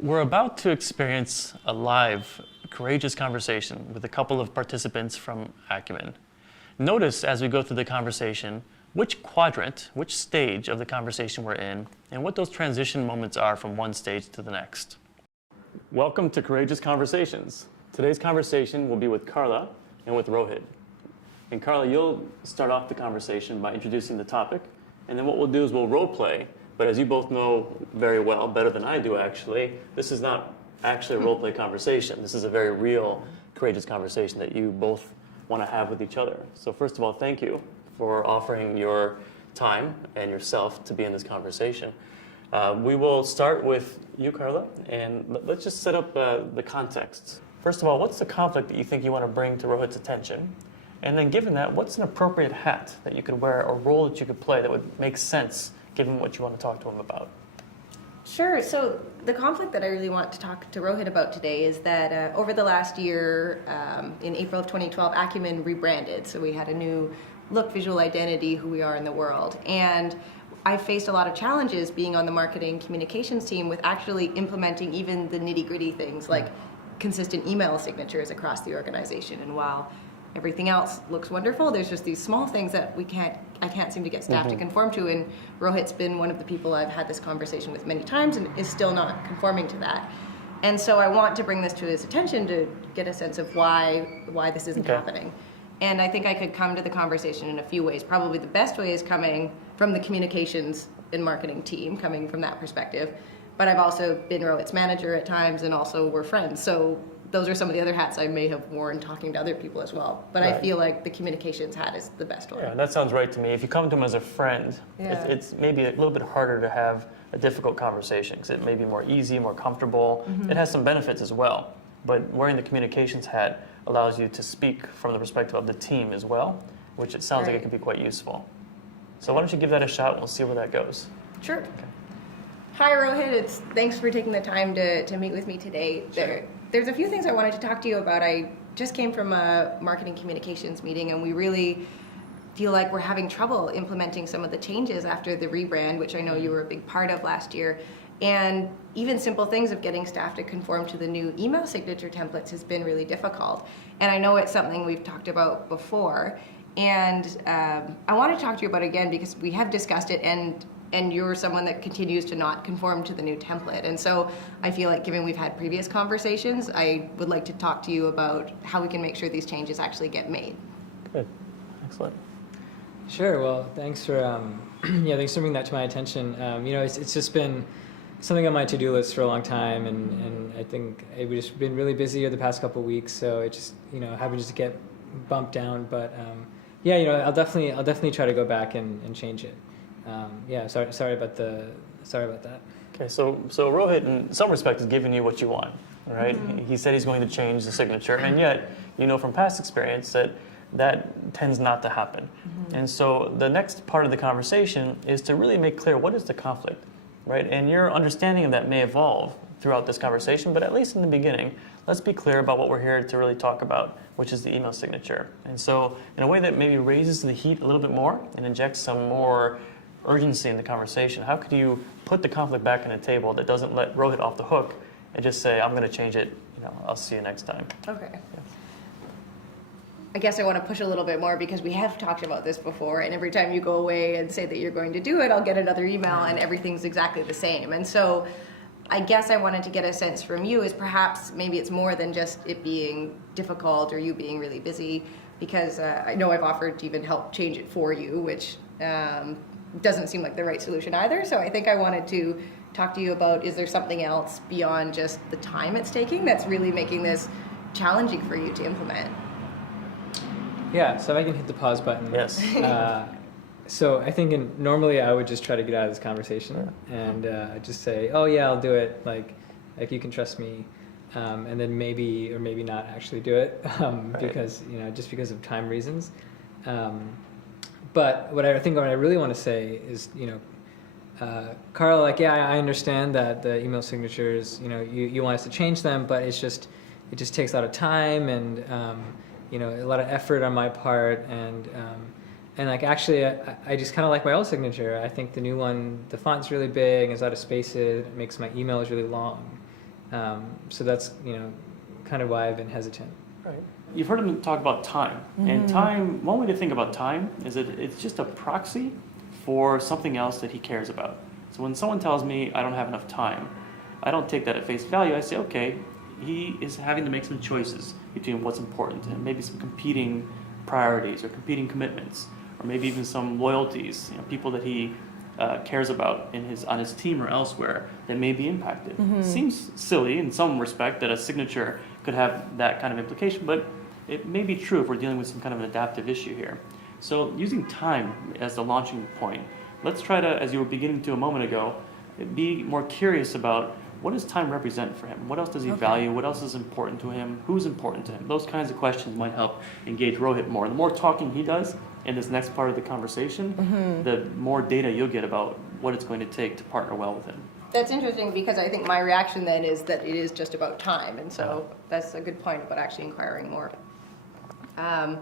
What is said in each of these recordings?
We're about to experience a live, courageous conversation with a couple of participants from Acumen. Notice as we go through the conversation which quadrant, which stage of the conversation we're in, and what those transition moments are from one stage to the next. Welcome to Courageous Conversations. Today's conversation will be with Carla and with Rohit. And Carla, you'll start off the conversation by introducing the topic, and then what we'll do is we'll role play. But as you both know very well, better than I do actually, this is not actually a role play conversation. This is a very real, courageous conversation that you both want to have with each other. So first of all, thank you for offering your time and yourself to be in this conversation. We will start with you, Carla, and let's just set up the context. First of all, what's the conflict that you think you want to bring to Rohit's attention? And then given that, what's an appropriate hat that you could wear or role that you could play that would make sense given what you want to talk to him about? Sure. So the conflict that I really want to talk to Rohit about today is that over the last year, in April of 2012, Acumen rebranded. So we had a new look, visual identity, who we are in the world. And I faced a lot of challenges being on the marketing communications team with actually implementing even the nitty-gritty things like consistent email signatures across the organization. And while everything else looks wonderful, there's just these small things that I can't seem to get staff to conform to, and Rohit's been one of the people I've had this conversation with many times and is still not conforming to that. And so I want to bring this to his attention to get a sense of why this isn't happening. And I think I could come to the conversation in a few ways. Probably the best way is coming from the communications and marketing team, coming from that perspective. But I've also been Rohit's manager at times, and also we're friends. So those are some of the other hats I may have worn talking to other people as well. But right. I feel like the communications hat is the best one. Yeah, that sounds right to me. If you come to him as a friend, it's maybe a little bit harder to have a difficult conversation because it may be more easy, more comfortable. It has some benefits as well. But wearing the communications hat allows you to speak from the perspective of the team as well, which it sounds like it could be quite useful. So why don't you give that a shot and we'll see where that goes. Sure. Okay. Hi, Rohit. Thanks for taking the time to meet with me today. Sure. There's a few things I wanted to talk to you about. I just came from a marketing communications meeting, and we really feel like we're having trouble implementing some of the changes after the rebrand, which I know you were a big part of last year. And even simple things of getting staff to conform to the new email signature templates has been really difficult. And I know it's something we've talked about before. And I want to talk to you about it again because we have discussed it, and you're someone that continues to not conform to the new template. And so I feel like given we've had previous conversations, I would like to talk to you about how we can make sure these changes actually get made. Good. Excellent. Sure. Well, thanks for thanks for bringing that to my attention. It's just been something on my to-do list for a long time, and I think I've just been really busy over the past couple of weeks, so it just happened to get bumped down. But I'll definitely try to go back and change it. Sorry about that. Okay, so Rohit, in some respect, has given you what you want, right? He said he's going to change the signature, and yet, from past experience that tends not to happen. And so the next part of the conversation is to really make clear what is the conflict, right? And your understanding of that may evolve throughout this conversation, but at least in the beginning, let's be clear about what we're here to really talk about, which is the email signature. And so in a way that maybe raises the heat a little bit more and injects some more urgency in the conversation, how could you put the conflict back on the table that doesn't let Rohit off the hook and just say, I'm going to change it, I'll see you next time. Okay. Yeah. I guess I want to push a little bit more because we have talked about this before, and every time you go away and say that you're going to do it, I'll get another email and everything's exactly the same. And so I guess I wanted to get a sense from you is perhaps maybe it's more than just it being difficult or you being really busy, because I know I've offered to even help change it for you, which doesn't seem like the right solution either. So I think I wanted to talk to you about, is there something else beyond just the time it's taking that's really making this challenging for you to implement? Yeah, so if I can hit the pause button. Yes. So I think normally I would just try to get out of this conversation and just say, oh yeah, I'll do it. Like you can trust me. And then maybe or maybe not actually do it because, just because of time reasons. But what I really want to say is, Carl, I understand that the email signatures, you want us to change them, but it just takes a lot of time and, a lot of effort on my part. And actually, I just kind of like my old signature. I think the new one, the font's really big, there's a lot of spaces, it makes my emails really long. So that's kind of why I've been hesitant. Right. You've heard him talk about time. And time, one way to think about time is that it's just a proxy for something else that he cares about. So when someone tells me I don't have enough time, I don't take that at face value. I say, okay, he is having to make some choices between what's important and maybe some competing priorities or competing commitments, or maybe even some loyalties, people that he cares about on his team or elsewhere that may be impacted. Seems silly in some respect that a signature could have that kind of implication, but it may be true if we're dealing with some kind of an adaptive issue here. So using time as the launching point, let's try to, as you were beginning to a moment ago, be more curious about what does time represent for him? What else does he value? What else is important to him? Who's important to him? Those kinds of questions might help engage Rohit more. The more talking he does in this next part of the conversation, the more data you'll get about what it's going to take to partner well with him. That's interesting because I think my reaction then is that it is just about time, and so that's a good point about actually inquiring more. I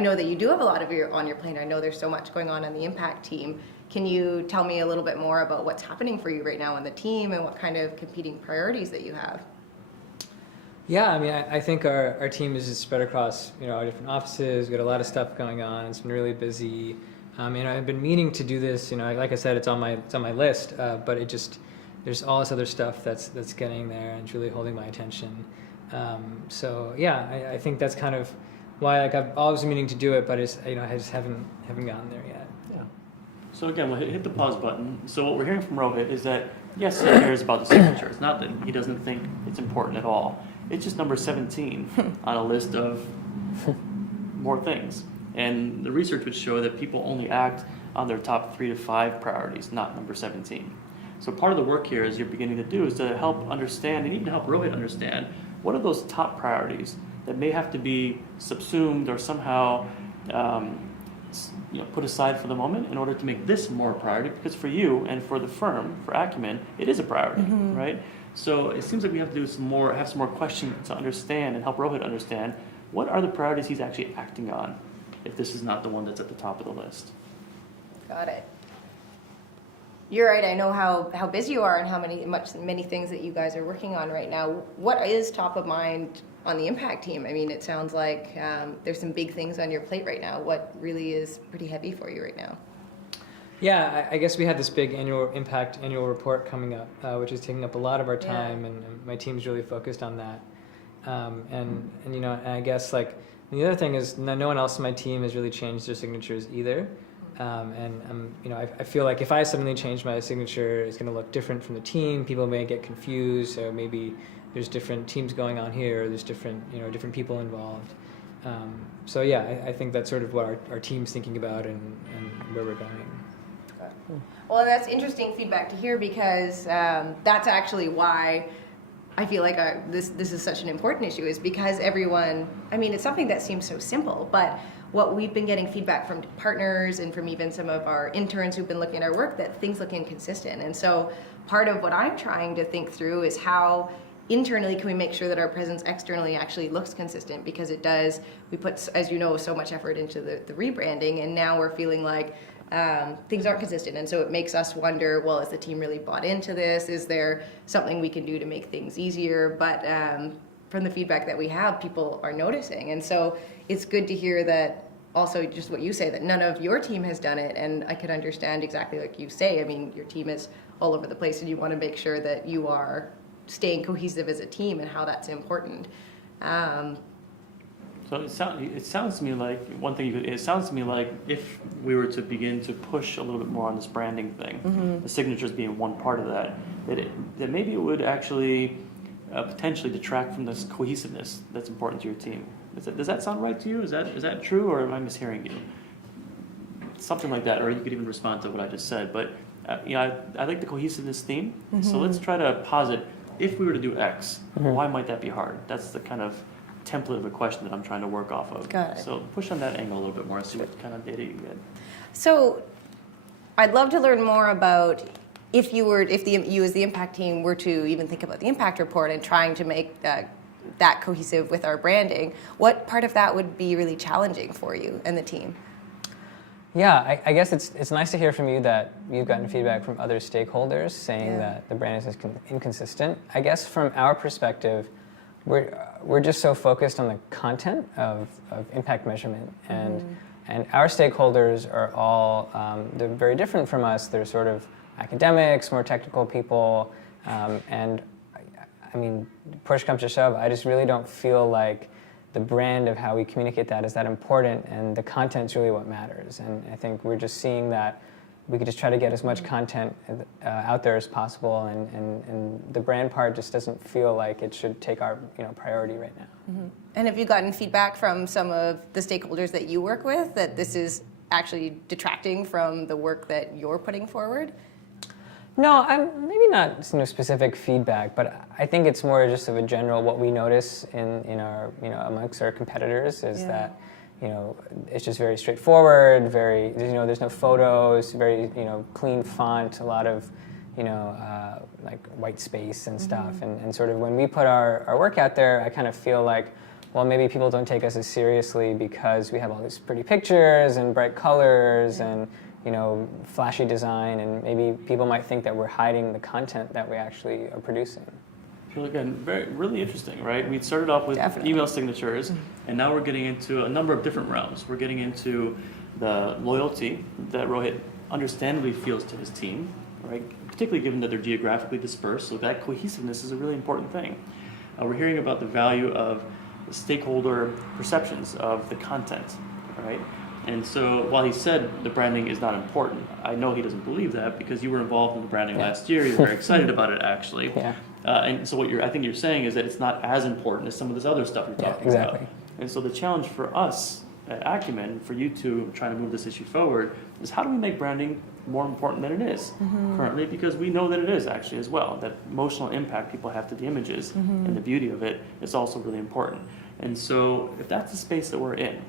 know that you do have a lot on your plate. I know there's so much going on the impact team. Can you tell me a little bit more about what's happening for you right now on the team and what kind of competing priorities that you have? Yeah, I mean, I think our team is just spread across our different offices. We got a lot of stuff going on. It's been really busy. I've been meaning to do this. Like I said, it's on my list, but there's all this other stuff that's getting there and it's really holding my attention. So yeah, I think that's kind of why I've always been meaning to do it, but I just haven't gotten there yet. Yeah. So again, we'll hit the pause button. So what we're hearing from Rohit is that yes, he cares about the signature. It's not that he doesn't think it's important at all. It's just number 17 on a list of more things. And the research would show that people only act on their top 3 to 5 priorities, not number 17. So part of the work here, as you're beginning to do, is to help understand and even help Rohit understand what are those top priorities that may have to be subsumed or somehow put aside for the moment in order to make this more a priority, because for you and for the firm, for Acumen, it is a priority, right? So it seems like we have to have some more questions to understand and help Rohit understand what are the priorities he's actually acting on if this is not the one that's at the top of the list. Got it. You're right. I know how busy you are and how many things that you guys are working on right now. What is top of mind on the impact team? I mean, it sounds like there's some big things on your plate right now. What really is pretty heavy for you right now? Yeah, I guess we had this big annual report coming up, which is taking up a lot of our time, and my team's really focused on that. And I guess the other thing is no one else in my team has really changed their signatures either. I feel like if I suddenly change my signature, it's going to look different from the team. People may get confused, so maybe there's different teams going on here. Or there's different people involved. I think that's sort of what our team's thinking about and where we're going. Well, that's interesting feedback to hear because that's actually why I feel like this is such an important issue, is because everyone, it's something that seems so simple, but what we've been getting feedback from partners and from even some of our interns who've been looking at our work, that things look inconsistent. And so part of what I'm trying to think through is how internally can we make sure that our presence externally actually looks consistent, because it does. We put, as you know, so much effort into the rebranding, and now we're feeling like things aren't consistent, and so it makes us wonder, well, is the team really bought into this? Is there something we can do to make things easier? But from the feedback that we have, people are noticing, and so it's good to hear that. Also, just what you say, that none of your team has done it, and I could understand exactly like you say. Your team is all over the place, and you want to make sure that you are staying cohesive as a team, and how that's important. So it sounds to me like it sounds to me like if we were to begin to push a little bit more on this branding thing, the signatures being one part of that maybe it would actually potentially detract from this cohesiveness that's important to your team. Does that sound right to you? Is that true, or am I mishearing you? Something like that, or you could even respond to what I just said. But I like the cohesiveness theme. So let's try to posit, if we were to do X, why might that be hard? That's the kind of template of a question that I'm trying to work off of. Got it. So push on that angle a little bit more and see what kind of data you get. So I'd love to learn more about if you as the impact team were to even think about the impact report and trying to make that cohesive with our branding, what part of that would be really challenging for you and the team? Yeah, I guess it's nice to hear from you that you've gotten feedback from other stakeholders saying that the brand is inconsistent. I guess from our perspective, we're just so focused on the content of impact measurement, and our stakeholders are all they're very different from us. They're sort of academics, more technical people, and I mean, push comes to shove, I just really don't feel like the brand of how we communicate that is that important, and the content's really what matters. And I think we're just seeing that we could just try to get as much content out there as possible, and the brand part just doesn't feel like it should take our priority right now. Mm-hmm. And have you gotten feedback from some of the stakeholders that you work with that this is actually detracting from the work that you're putting forward? No, maybe not specific feedback, but I think it's more just of a general what we notice in our amongst our competitors is that it's just very straightforward, very there's no photos, very clean font, a lot of like white space and stuff, and sort of when we put our work out there, I kind of feel like, well, maybe people don't take us as seriously because we have all these pretty pictures and bright colors and flashy design, and maybe people might think that we're hiding the content that we actually are producing. Well, again, really interesting, right? We started off with email signatures, and now we're getting into a number of different realms. We're getting into the loyalty that Rohit understandably feels to his team, right? Particularly given that they're geographically dispersed, so that cohesiveness is a really important thing. We're hearing about the value of the stakeholder perceptions of the content, right? And so while he said the branding is not important, I know he doesn't believe that because you were involved in the branding last year. You were very excited about it, actually. Yeah. And so what I think you're saying is that it's not as important as some of this other stuff you're talking about. And so the challenge for us at Acumen, for you to try to move this issue forward, is how do we make branding more important than it is currently? Because we know that it is actually as well. That emotional impact people have to the images and the beauty of it is also really important. And so if that's the space that we're in,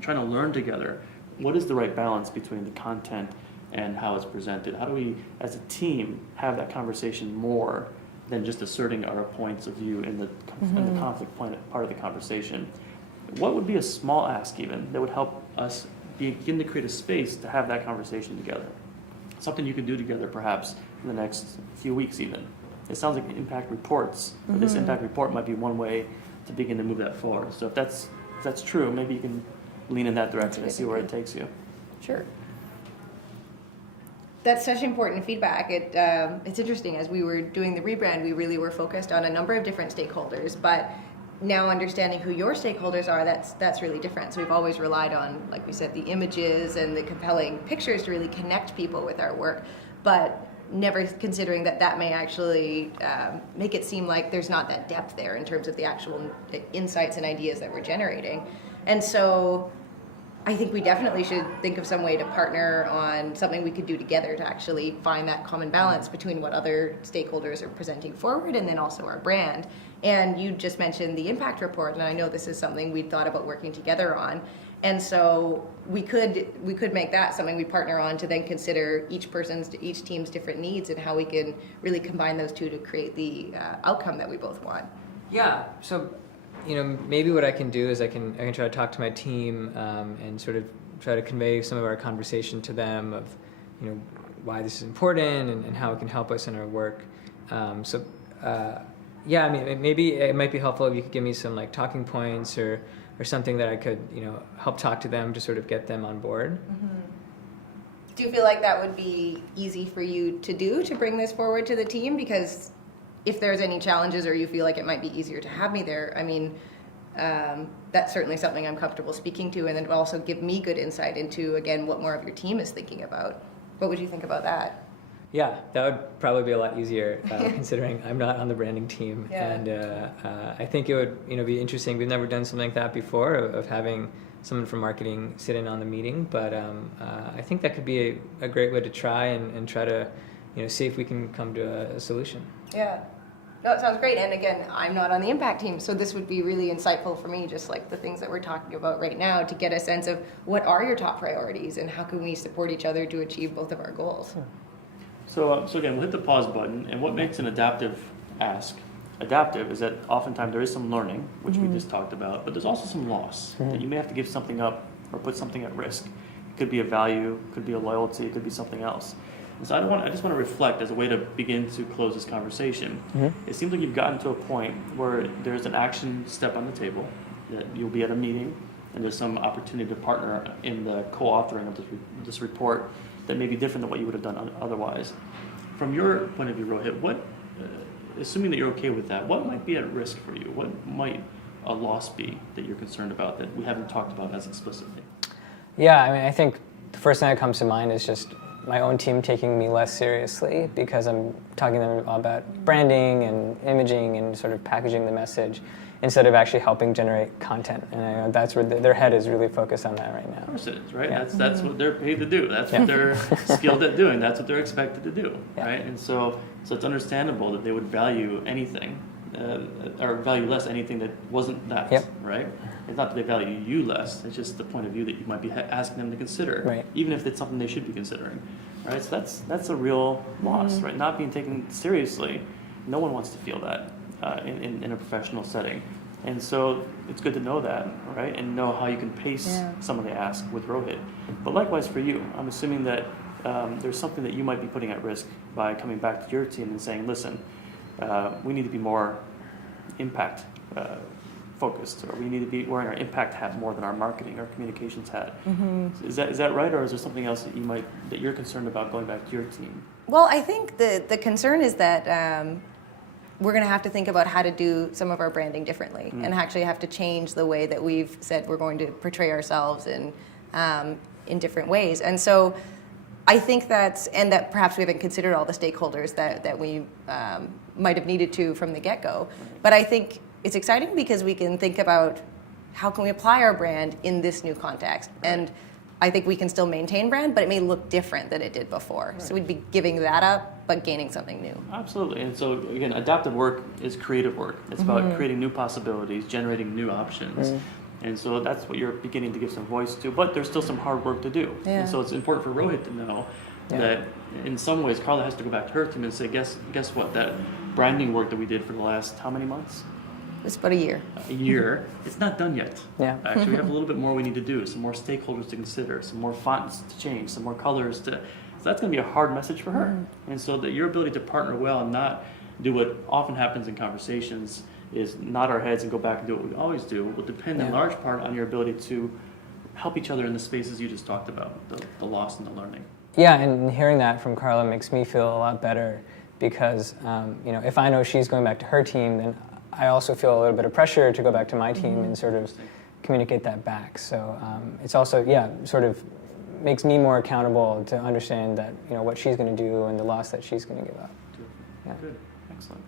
trying to learn together, what is the right balance between the content and how it's presented? How do we, as a team, have that conversation more than just asserting our points of view in the conflict part of the conversation? What would be a small ask even that would help us begin to create a space to have that conversation together? Something you could do together perhaps in the next few weeks even. It sounds like impact reports, or this impact report might be one way to begin to move that forward. So if that's true, maybe you can lean in that direction and see where it takes you. Sure. That's such important feedback. It's interesting. As we were doing the rebrand, we really were focused on a number of different stakeholders, but now understanding who your stakeholders are, that's really different. So we've always relied on, like we said, the images and the compelling pictures to really connect people with our work, but never considering that may actually make it seem like there's not that depth there in terms of the actual insights and ideas that we're generating. And so I think we definitely should think of some way to partner on something we could do together to actually find that common balance between what other stakeholders are presenting forward and then also our brand. And you just mentioned the impact report, and I know this is something we'd thought about working together on. And so we could make that something we partner on to then consider each team's different needs and how we can really combine those two to create the outcome that we both want. Yeah. So maybe what I can do is I can try to talk to my team and sort of try to convey some of our conversation to them of why this is important and how it can help us in our work. Yeah, I mean, maybe it might be helpful if you could give me some like talking points or something that I could help talk to them to sort of get them on board. Do you feel like that would be easy for you to do, to bring this forward to the team? Because if there's any challenges or you feel like it might be easier to have me there, I mean, that's certainly something I'm comfortable speaking to, and then also give me good insight into, again, what more of your team is thinking about. What would you think about that? Yeah, that would probably be a lot easier considering I'm not on the branding team. Yeah. And I think it would be interesting. We've never done something like that before of having someone from marketing sit in on the meeting, but I think that could be a great way to try and try to see if we can come to a solution. Yeah. No, it sounds great. And again, I'm not on the impact team, so this would be really insightful for me, just like the things that we're talking about right now, to get a sense of what are your top priorities and how can we support each other to achieve both of our goals. So again, we'll hit the pause button, and what makes an adaptive ask adaptive is that oftentimes there is some learning, which we just talked about, but there's also some loss, that you may have to give something up or put something at risk. It could be a value, it could be a loyalty, it could be something else. And so I just want to reflect as a way to begin to close this conversation. It seems like you've gotten to a point where there's an action step on the table, that you'll be at a meeting and there's some opportunity to partner in the co-authoring of this report that may be different than what you would have done otherwise. From your point of view, Rohit, assuming that you're okay with that, what might be at risk for you? What might a loss be that you're concerned about that we haven't talked about as explicitly? Yeah, I mean, I think the first thing that comes to mind is just my own team taking me less seriously because I'm talking to them about branding and imaging and sort of packaging the message instead of actually helping generate content. And I know that's where their head is really focused on that right now. Of course it is, right? Yeah. That's what they're paid to do. That's what they're skilled at doing. That's what they're expected to do, right? And so it's understandable that they would value anything or value less anything that wasn't that, right? It's not that they value you less. It's just the point of view that you might be asking them to consider, right, even if it's something they should be considering, right? So that's a real loss, right? Not being taken seriously. No one wants to feel that in a professional setting. And so it's good to know that, right? And know how you can pace some of the ask with Rohit. But likewise for you, I'm assuming that there's something that you might be putting at risk by coming back to your team and saying, listen, we need to be more impact focused, or we need to be wearing our impact hat more than our marketing or communications hat. Is that right, or is there something else that you're concerned about going back to your team? Well, I think the concern is that we're going to have to think about how to do some of our branding differently, and actually have to change the way that we've said we're going to portray ourselves in different ways. And so I think that perhaps we haven't considered all the stakeholders that we might have needed to from the get-go. But I think it's exciting because we can think about how can we apply our brand in this new context. And I think we can still maintain brand, but it may look different than it did before. So we'd be giving that up, but gaining something new. Absolutely. And so, again, adaptive work is creative work. It's about creating new possibilities, generating new options. And so that's what you're beginning to give some voice to. But there's still some hard work to do. And so it's important for Rohit to know that in some ways Carla has to go back to her team and say, guess what? That branding work that we did for the last how many months? It's about a year. A year. It's not done yet. Yeah. Actually, we have a little bit more we need to do. Some more stakeholders to consider. Some more fonts to change. Some more colors to. So that's going to be a hard message for her. And so that your ability to partner well and not do what often happens in conversations is nod our heads and go back and do what we always do will depend in large part on your ability to help each other in the spaces you just talked about, the loss and the learning. Yeah, and hearing that from Carla makes me feel a lot better because if I know she's going back to her team, then I also feel a little bit of pressure to go back to my team and sort of communicate that back. So it's also, sort of makes me more accountable to understand that, what she's going to do and the loss that she's going to give up. Good. Excellent.